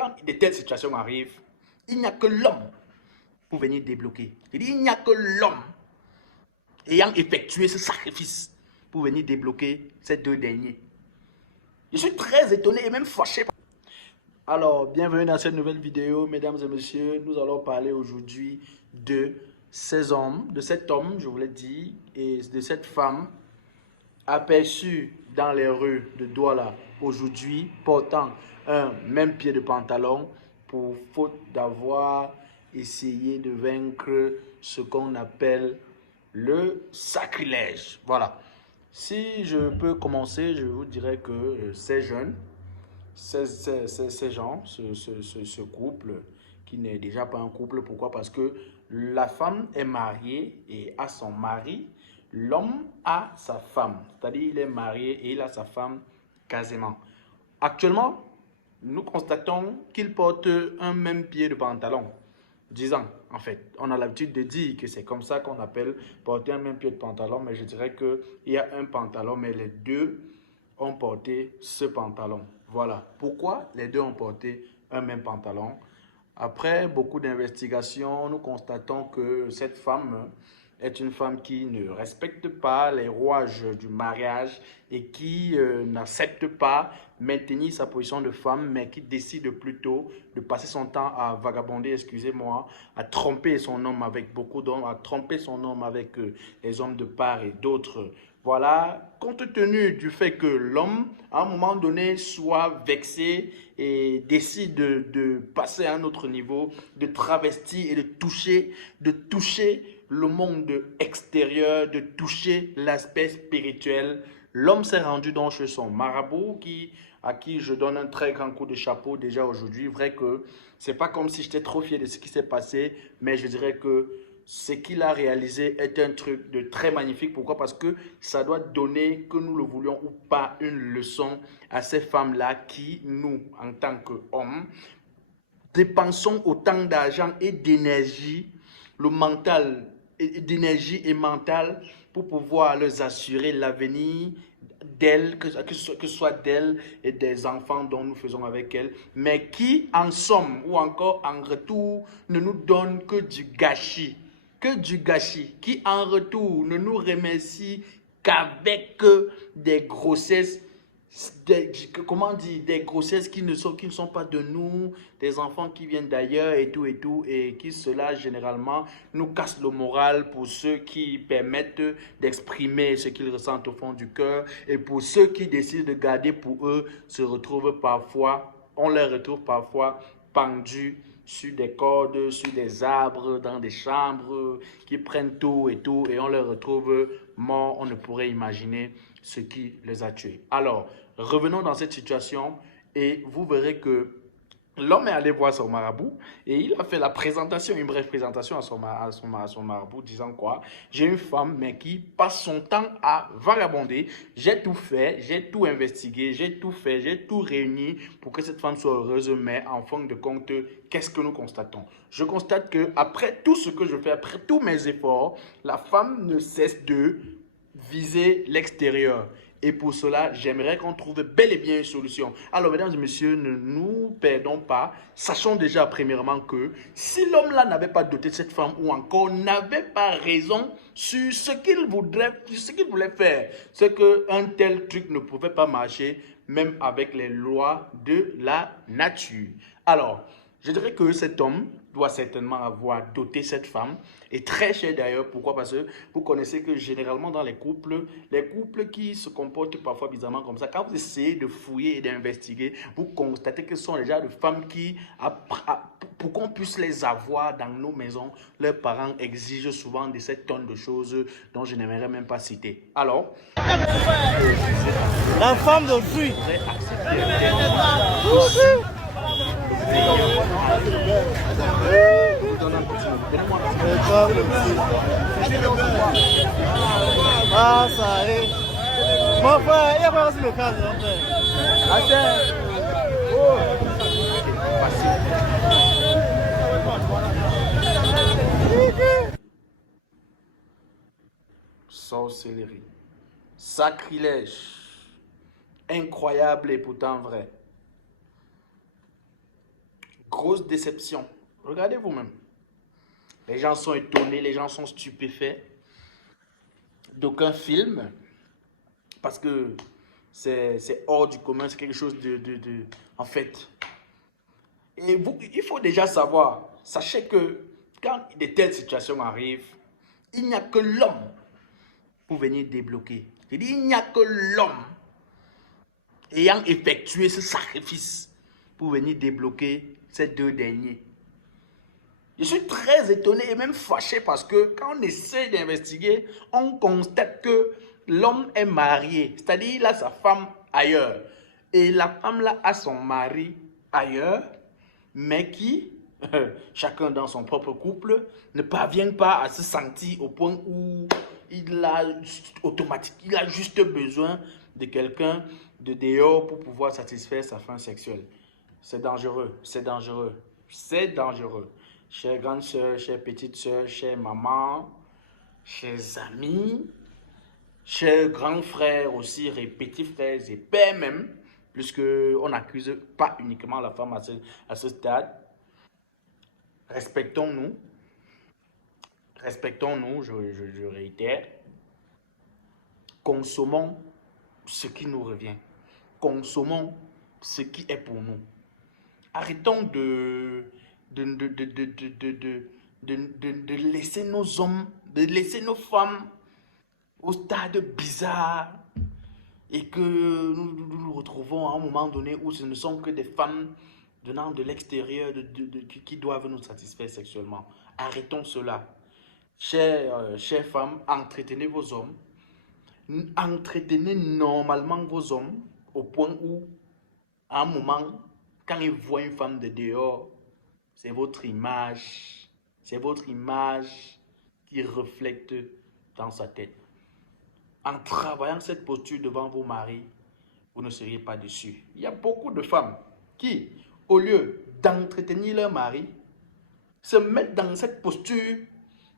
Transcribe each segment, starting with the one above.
quand de telles situations arrivent, il n'y a que l'homme pour venir débloquer. Je dis, il n'y a que l'homme ayant effectué ce sacrifice pour venir débloquer ces deux derniers. Je suis très étonné et même fâché. Alors, bienvenue dans cette nouvelle vidéo, mesdames et messieurs. Nous allons parler aujourd'hui de ces hommes, de cet homme, je vous l'ai dit, et de cette femme aperçue dans les rues de Douala aujourd'hui, portant un même pied de pantalon pour faute d'avoir essayé de vaincre ce qu'on appelle le sacrilège. Voilà. Si je peux commencer, je vous dirais que ces jeunes, ces gens, ce couple, qui n'est déjà pas un couple, pourquoi? Parce que la femme est mariée et a son mari, l'homme a sa femme, c'est-à-dire il est marié et il a sa femme quasiment. Actuellement, nous constatons qu'ils portent un même pied de pantalon. 10 ans, en fait. On a l'habitude de dire que c'est comme ça qu'on appelle porter un même pied de pantalon, mais je dirais qu'il y a un pantalon, mais les deux ont porté ce pantalon. Voilà. Pourquoi les deux ont porté un même pantalon? Après beaucoup d'investigations, nous constatons que cette femme est une femme qui ne respecte pas les rouages du mariage et qui n'accepte pas maintenir sa position de femme, mais qui décide plutôt de passer son temps à vagabonder, excusez-moi, à tromper son homme avec beaucoup d'hommes, à tromper son homme avec les hommes de part et d'autres. Voilà, compte tenu du fait que l'homme, à un moment donné, soit vexé et décide de passer à un autre niveau, de travestir et de toucher le monde extérieur, de toucher l'aspect spirituel. L'homme s'est rendu donc chez son marabout à qui je donne un très grand coup de chapeau déjà aujourd'hui. Vrai que c'est pas comme si j'étais trop fier de ce qui s'est passé, mais je dirais que ce qu'il a réalisé est un truc de très magnifique. Pourquoi? Parce que ça doit donner, que nous le voulions ou pas, une leçon à ces femmes-là qui, nous, en tant qu'hommes, dépensons autant d'argent et d'énergie, le mental, d'énergie et mental pour pouvoir leur assurer l'avenir d'elles, que ce soit d'elles et des enfants dont nous faisons avec elles, mais qui, en somme ou encore en retour, ne nous donnent que du gâchis. Que du gâchis, qui en retour ne nous remercie qu'avec des grossesses, comment dire, des grossesses qui ne sont pas de nous, des enfants qui viennent d'ailleurs et tout, et qui cela généralement nous casse le moral pour ceux qui permettent d'exprimer ce qu'ils ressentent au fond du cœur, et pour ceux qui décident de garder pour eux, on les retrouve parfois pendus sur des cordes, sur des arbres, dans des chambres, qui prennent tout, et on les retrouve morts. On ne pourrait imaginer ce qui les a tués. Alors, revenons dans cette situation et vous verrez que l'homme est allé voir son marabout et il a fait la présentation, une brève présentation à son marabout, disant quoi? J'ai une femme mais qui passe son temps à vagabonder. J'ai tout fait, j'ai tout investigué, j'ai tout fait, j'ai tout réuni pour que cette femme soit heureuse. Mais en fin de compte, qu'est-ce que nous constatons? Je constate que après tout ce que je fais, après tous mes efforts, la femme ne cesse de viser l'extérieur. Et pour cela, j'aimerais qu'on trouve bel et bien une solution. Alors, mesdames et messieurs, ne nous perdons pas. Sachons déjà premièrement que si l'homme-là n'avait pas doté cette femme ou encore n'avait pas raison sur ce qu'il voulait faire, c'est qu'un tel truc ne pouvait pas marcher même avec les lois de la nature. Alors, je dirais que cet homme doit certainement avoir doté cette femme, et très cher d'ailleurs. Pourquoi? Parce que vous connaissez que généralement dans les couples qui se comportent parfois bizarrement comme ça, quand vous essayez de fouiller et d'investiguer, vous constatez que ce sont déjà des femmes qui, pour qu'on puisse les avoir dans nos maisons, leurs parents exigent souvent de cette tonne de choses dont je n'aimerais même pas citer. Alors, la femme de fruit. Ah, ça y est. Mon frère, il y a pas aussi le cas de mon frère. sorcellerie, sacrilège, incroyable et pourtant vrai. grosse déception. Regardez vous-même. Les gens sont étonnés, les gens sont stupéfaits d'aucun film parce que c'est hors du commun, c'est quelque chose en fait. Et vous, il faut déjà savoir, sachez que quand de telles situations arrivent, il n'y a que l'homme pour venir débloquer. Je dis, il n'y a que l'homme ayant effectué ce sacrifice pour venir débloquer ces deux derniers. Je suis très étonné et même fâché parce que quand on essaie d'investiguer, on constate que l'homme est marié, c'est-à-dire il a sa femme ailleurs. Et la femme là a son mari ailleurs, mais qui, chacun dans son propre couple, ne parvient pas à se sentir au point où il a juste besoin de quelqu'un de dehors pour pouvoir satisfaire sa faim sexuelle. C'est dangereux, c'est dangereux, c'est dangereux. Chère grande soeur, chère petite soeur, chère maman, chers amis, chers grands frères aussi, petits frères et pères même, puisque on n'accuse pas uniquement la femme à ce stade. Respectons-nous, je réitère, consommons ce qui nous revient, consommons ce qui est pour nous. Arrêtons de laisser nos hommes, de laisser nos femmes au stade bizarre et que nous retrouvons à un moment donné où ce ne sont que des femmes venant de l'extérieur qui doivent nous satisfaire sexuellement. Arrêtons cela. Chères femmes, entretenez vos hommes. Entretenez normalement vos hommes au point où, à un moment, quand ils voient une femme de dehors, c'est votre image qui reflète dans sa tête. En travaillant cette posture devant vos maris, vous ne seriez pas déçus. Il y a beaucoup de femmes qui, au lieu d'entretenir leur mari, se mettent dans cette posture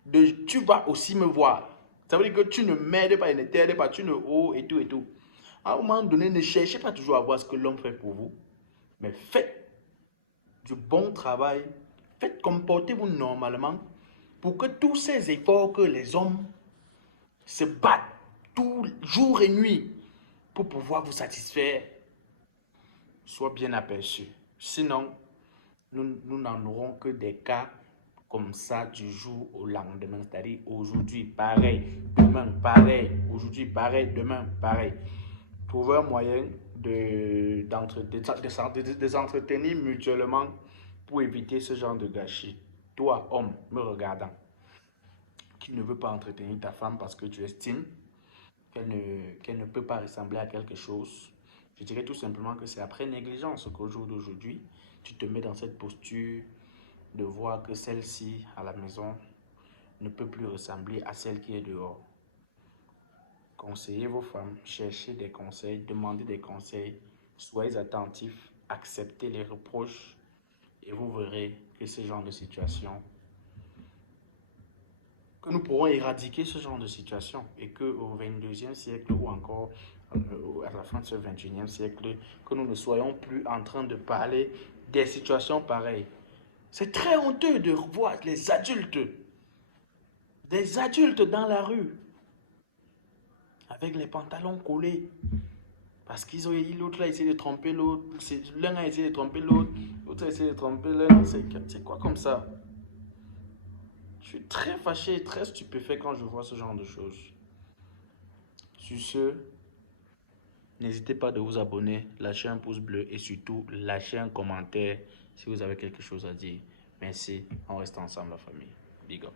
de « tu vas aussi me voir ». Ça veut dire que tu ne m'aides pas, ne t'aides pas, tu ne oh et tout et tout. À un moment donné, ne cherchez pas toujours à voir ce que l'homme fait pour vous, mais faites du bon travail, comportez-vous normalement pour que tous ces efforts que les hommes se battent tout jour et nuit pour pouvoir vous satisfaire soient bien aperçus. Sinon, nous n'en aurons que des cas comme ça du jour au lendemain, c'est-à-dire aujourd'hui pareil, demain pareil, aujourd'hui pareil, demain pareil. Trouver un moyen de s'entretenir mutuellement pour éviter ce genre de gâchis. Toi, homme, me regardant, qui ne veut pas entretenir ta femme parce que tu estimes qu'elle ne peut pas ressembler à quelque chose, je dirais tout simplement que c'est après négligence qu'au jour d'aujourd'hui, tu te mets dans cette posture de voir que celle-ci à la maison ne peut plus ressembler à celle qui est dehors. Conseillez vos femmes, cherchez des conseils, demandez des conseils, soyez attentifs, acceptez les reproches et vous verrez que ce genre de situation, que nous pourrons éradiquer ce genre de situation et qu'au 22e siècle ou encore à la fin de ce 21e siècle, que nous ne soyons plus en train de parler des situations pareilles. C'est très honteux de voir des adultes dans la rue, avec les pantalons collés, parce qu'ils ont l'autre a essayé de tromper l'autre, l'un a essayé de tromper l'autre, l'autre a essayé de tromper l'un, c'est quoi comme ça? Je suis très fâché et très stupéfait quand je vois ce genre de choses. Sur ce, n'hésitez pas de vous abonner, lâcher un pouce bleu et surtout lâcher un commentaire si vous avez quelque chose à dire. Merci, on reste ensemble la famille. Big up.